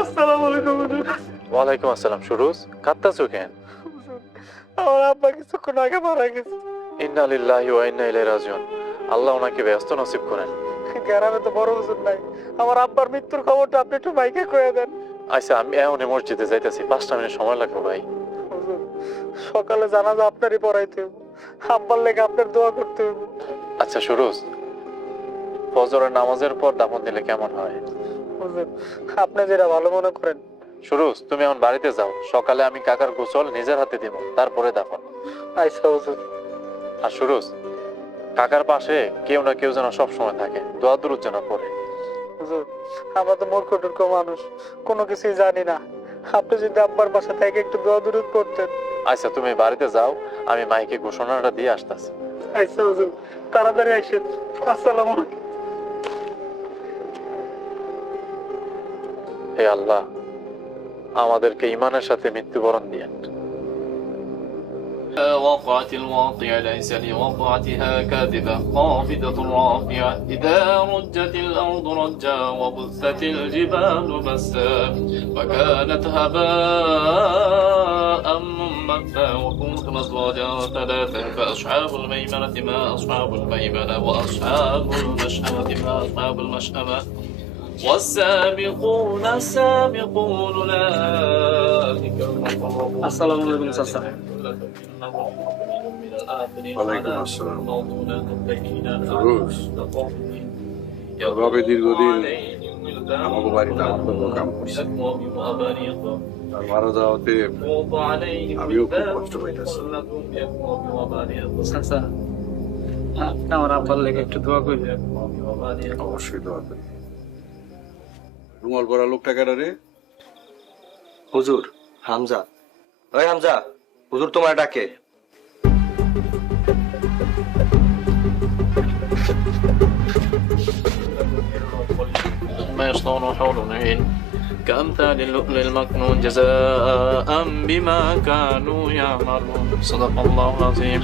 আসসালামু আলাইকুম ওয়ালাইকুম আসসালাম সুরুজ। কাঁদতাছো কেন? আমার আব্বা কিছুক্ষণ আগে মারা গেছে। ইন্না লিল্লাহি ওয়া ইন্না ইলাইহি রাজিউন। আল্লাহ ওনাকে ব্যস্ত নসিব করেন। গ্রামে তো বড় হুজুর নাই। আমার আব্বার মৃত্যুর খবরটা আপনি একটু মাইকে কয়ে দেন। আচ্ছা আমি এই মসজিদে যাইতেছি। পাঁচটা মিনিট সময় লাগবে ভাই। সকালে জানাজা আপনারই পড়াইতে আব্বার লেগে আপনার দোয়া করতে আচ্ছা সুরুজ ফজরের নামাজের পর দাফন দিলে কেমন হয়? হুজুর আপনি যেটা ভালো মনে করেন। সুরুজ তুমি এখন বাড়িতে যাও। সকালে আমি কাকার গোসল নিজের হাতে দিব তারপরে দাফন। হুজুর। আর সুরুজ কাকার পাশে কেউ না কেউ যেন সব সময় থাকে দোয়া দুরুদ যেন পড়ে। হুজুর আমরা তো মূর্খ টুর্খ মানুষ কোনো কিছুই জানি না। আপনি যদি আব্বার বাসা থেকে একটু দোয়া দূরত করতেন আচ্ছা তুমি বাড়িতে যাও আমি মাইকে ঘোষণাটা দিয়ে আসতেছি। আইসা হুজুর তাড়াতাড়ি আইসেন আসসালামু আলাইকুম। হে আল্লাহ আমাদেরকে ইমানের সাথে মৃত্যুবরণ দিয়েন وقعت الواقعة ليس لوقعتها كاذبة خافضة رافعة إذا رجت الأرض رجا وبثت الجبال بسا فكانت هباء منبثا وكنتم أزواجا ثلاثة فأصحاب الميمنة ما أصحاب الميمنة وأصحاب المشأمة ما أصحاب المشأمة আসসালামু আলাইকুম চাচা এভাবে দীর্ঘদিন আমাকে বাড়িতে আমার তো কাম করছে মারা যাওয়াতে আমিও খুব কষ্ট পাইতেছি আমার আব্বার লেগে একটু দোয়া করি অবশ্যই দোয়া করি রুমাল পরা লোকটা কেডা রে হুজুর হামজা ওই হামজা হুজুর তোমার ডাকে ما يصنعون حول العين كأمثال اللؤلؤ المكنون جزاء بما كانوا يعملون صدق الله العظيم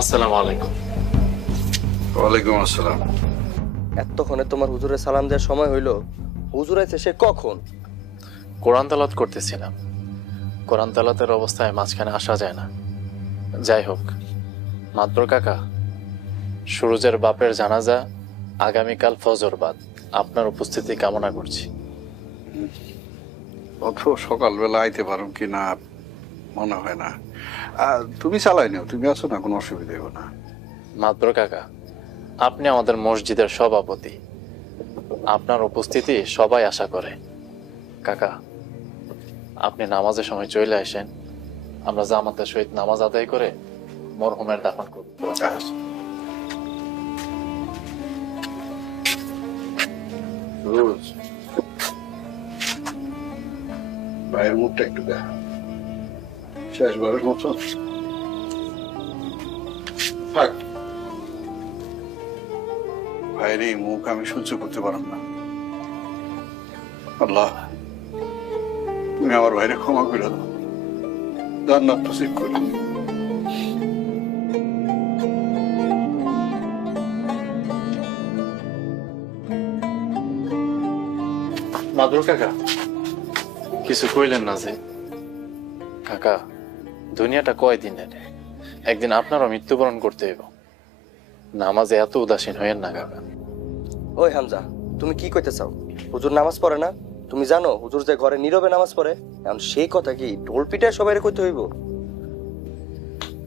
আসসালামু আলাইকুম। ওয়ালাইকুম আসসালাম। এতক্ষণে তোমার হুজুরের সালাম দেওয়ার সময় হইল। হুজুর আছে সে কখন? কোরআন তালাত করতেছিলাম। কোরআন তালাতের অবস্থায় মাঝখানে আসা যায় না। যাই হোক মাত্র কাকা সুরজের বাপের জানাজা আগামীকাল ফজর বাদ। আপনার উপস্থিতি কামনা করছি। অত সকালবেলা আইতে পারো কি না মনে হয় না। আর তুমি চালাই নিও তুমি আছো না কোনো অসুবিধা হবে না। মাত্র কাকা আপনি আমাদের মসজিদের সভাপতি। আপনার উপস্থিতি সবাই আশা করে। কাকা আপনি নামাজের সময় চলে আসেন। আমরা জামাতের সহিত নামাজ আদায় করে মরহুমের দাফন করব। ভাইয়ের মুখটা একটু দেখা শেষবারের মতো থাক ভাইয়ের এই মুখ আমি সহ্য করতে পারলাম না আল্লাহ তুমি আমার ভাইরে ক্ষমা করে দাও জান্নাত নসিব করে মাদুর কাকা কিছু কইলেন না যে কাকা দুনিয়াটা কয় দিনের একদিন আপনারও মৃত্যুবরণ করতে হইব। নামাজে এত উদাসীন হইয়েন না কাকা। ওই হামজা তুমি কি কইতে চাও? হুজুর নামাজ পড়ে না? তুমি জানো হুজুর যে ঘরে নীরবে নামাজ পড়ে এখন সেই কথা কি ঢোল পিটায় সবাই কইতে হইব?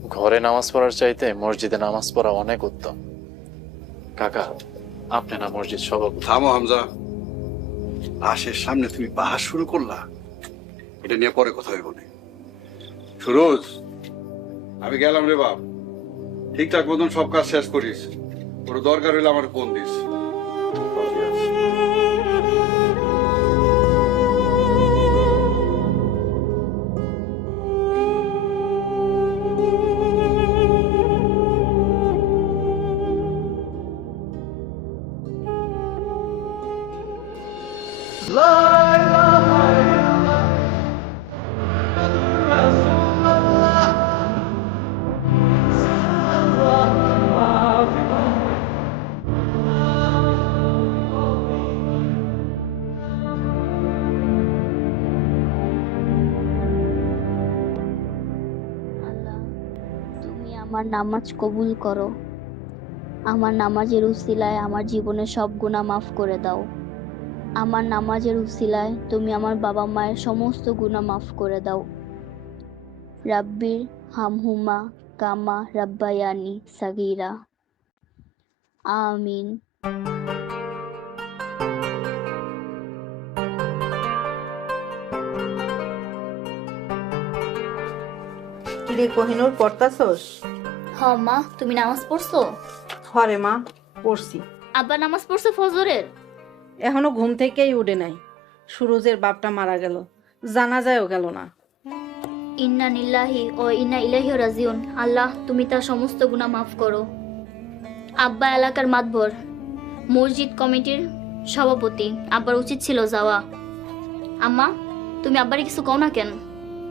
ঘরে নামাজ পড়ার চাইতে মসজিদে নামাজ পড়া অনেক উত্তম। কাকা আপনি না মসজিদ সভাপতি থামো হামজা। লাশের সামনে তুমি বাহাস শুরু করলা। এটা নিয়ে পরে কথা হইব না। সুরজ, আমি গেলাম রে বাপ। ঠিকঠাক মতন সব কাজ শেষ করিস। ওর দরকার হইলে আমার ফোন দিস। লা আমার নামাজ কবুল করো। আমার নামাজের উসিলায় আমার জীবনের সব গুণা মাফ করে দাও। আমার নামাজের উসিলায় তুমি আমার বাবা মায়ের সমস্ত গুণা মাফ করে দাও। রাব্বির হামহুমা কামা রাব্বায়ানি সাগিরা। আমিন। কিরে কোহিনুর পড়তাছস? হ মা তুমি নামাজ পড়ছো? হরে মা পড়ছি। আব্বা নামাজ পড়ছো ফজরের? এখনও ঘুম থেকেই উঠে নাই। সুরজের বাপটা মারা গেল। জানা যায়ও গেল না। ইন্না নিল্লাহি ও ইন্না ইলাহি রাজিউন। আল্লাহ তুমি তার সমস্ত গুনাহ মাফ করো। আব্বা এলাকার মাতবর মসজিদ কমিটির সভাপতি। আব্বার উচিত ছিল যাওয়া। আম্মা তুমি আব্বারে কিছু কও না কেন?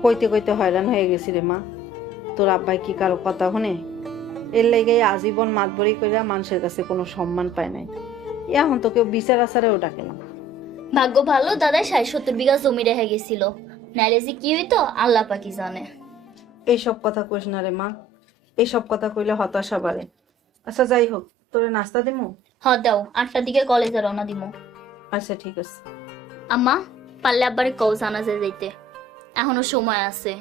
কইতে কইতে হয়রান হয়ে গেছি রে মা। তোর আব্বাই কি কারও কথা শুনে? এর লেগে আজীবন মাতবরি কইরা মানুষের কাছে কোনো সম্মান পায় নাই। এখন তোকে বিচার আচারেও ডাকে না। ভাগ্য ভালো দাদা ষাট সত্তর বিঘা জমি রেখে গেছিল। নাইলে যে কি হইতো আল্লাহ পাকি জানে। এইসব কথা কইস না রে মা। এইসব কথা কইলে হতাশা বাড়ে। আচ্ছা যাই হোক তোরে নাস্তা দিমু? হ দাও আটটার দিকে কলেজে রওনা দিমু। আচ্ছা ঠিক আছে। আম্মা পারলে আব্বারে কও জানাজে যাইতে। এখনও সময় আছে।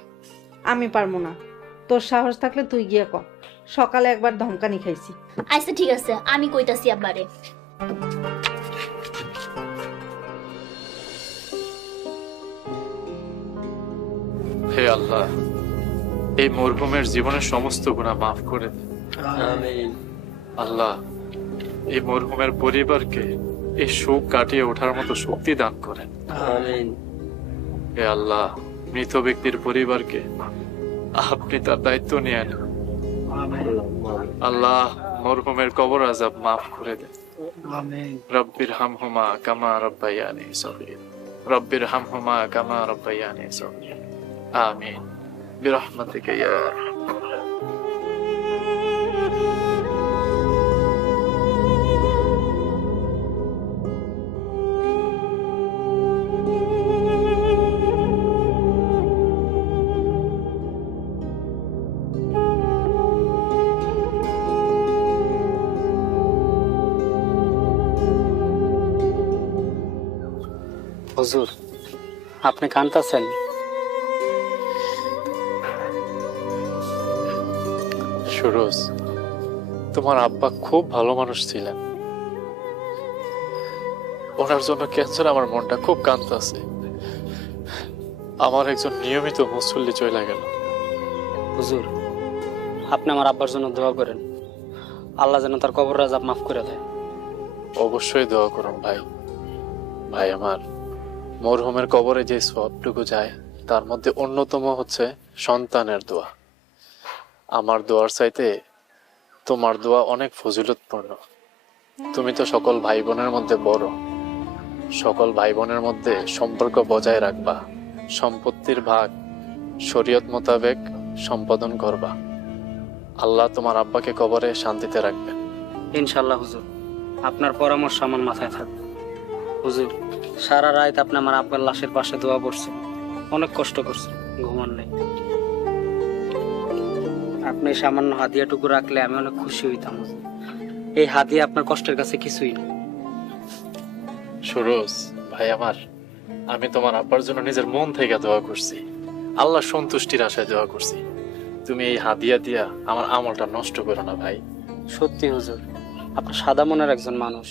আমি পারব না। তোর সাহস থাকলে তুই গিয়ে ক। সকালে একবার ধমকানি খাইছি। আচ্ছা ঠিক আছে আমি কইতাছি আব্বারে হে আল্লাহ এই মরহুমের জীবনের সমস্ত গুণা মাফ করে আল্লাহ এই মরহুমের পরিবারকে এই শোক কাটিয়ে ওঠার মতো শক্তি দান করেন। হে আল্লাহ মৃত ব্যক্তির পরিবারকে আপনি তার দায়িত্ব নিয়ে নেন। আল্লাহ মরহুমের কবর আজাব মাফ করে দেন রব্বির হামহুমা কামা রব্বায়ানি সগীর রব্বির হামহুমা কামা রব্বায়ানি সগীর আমিন برحمتك يا হুজুর আপনি কান্তাছেন? সুরজ তোমার আব্বা খুব ভালো মানুষ ছিলেন। ওনার জন্য ক্যান্সার আমার মনটা খুব কান্তাছে। আমার একজন নিয়মিত মুসল্লি চলে গেল। হুজুর আপনি আমার আব্বার জন্য দোয়া করেন। আল্লাহ যেন তার কবর রাজাব মাফ করে দেয়। অবশ্যই দোয়া করুন ভাই। ভাই আমার। মরহুমের কবরে যে সবটুকু যায়, তার মধ্যে অন্যতম হচ্ছে সন্তানের দোয়া। আমার দোয়ার চাইতে তোমার দোয়া অনেক ফজিলতপূর্ণ। তুমি তো সকল ভাই বোনের মধ্যে বড়। সকল ভাই বোনের মধ্যে সম্পর্ক বজায় রাখবা। সম্পত্তির ভাগ শরীয়ত মোতাবেক সম্পাদন করবা। আল্লাহ তোমার আব্বাকে কবরে শান্তিতে রাখবেন। ইনশাল্লাহ হুজুর। আপনার পরামর্শ আমার মাথায় থাকবে। হুজুর সারা রাত আপনি আমার আব্বার লাশের পাশে দোয়া করছেন। অনেক কষ্ট করছেন ঘুমান নেই। আপনি সামান্য হাদিয়াটুকু রাখলে আমি অনেক খুশি হইতাম। এই হাতিয়া আপনার কষ্টের কাছে কিছুই না। সুরজ ভাই আমার আমি তোমার আব্বার জন্য নিজের মন থেকে দোয়া করছি। আল্লাহ সন্তুষ্টির আশায় দোয়া করছি। তুমি এই হাদিয়া দিয়া আমার আমলটা নষ্ট করো না ভাই। সত্যি হুজুর আপনি সাদা মনের একজন মানুষ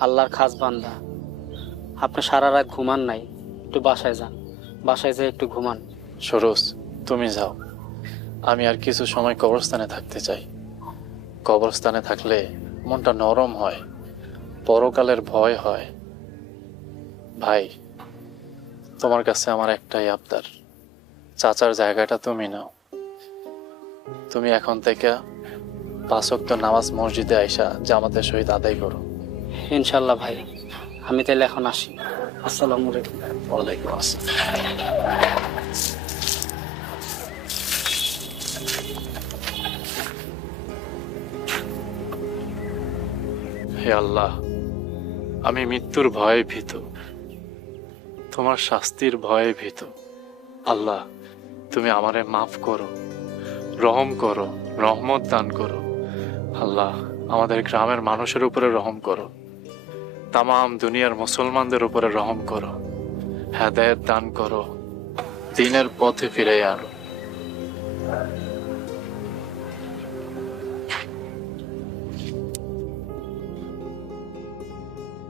আল্লাহর খাস বান্দা। আপনি সারা রাত ঘুমান নাই একটু বাসায় যান। বাসায় যেয়ে একটু ঘুমান। সুরজ তুমি যাও। আমি আর কিছু সময় কবরস্থানে থাকতে চাই। কবরস্থানে থাকলে মনটা নরম হয় পরকালের ভয় হয়। ভাই তোমার কাছে আমার একটাই আবদার। চাচার জায়গাটা তুমি নাও। তুমি এখন থেকে পাঁচক্ত নামাজ মসজিদে আইসা জামাতের সহিত আদায় করো। ইনশাল্লাহ ভাই। আমি তাহলে এখন আসি। আসসালামু আলাইকুম। ওয়ালাইকুম আসসালাম। হে আল্লাহ, আমি মৃত্যুর ভয়ে ভীত। তোমার শাস্তির ভয়ে ভীত। আল্লাহ, তুমি আমারে মাফ করো, রহম করো, রহমত দান করো। আল্লাহ, আমাদের গ্রামের মানুষের উপরে রহম করো। তামাম দুনিয়ার মুসলমানদের উপরে রহম করো হেদায়েত দান করো দিনের পথে ফিরে আনো।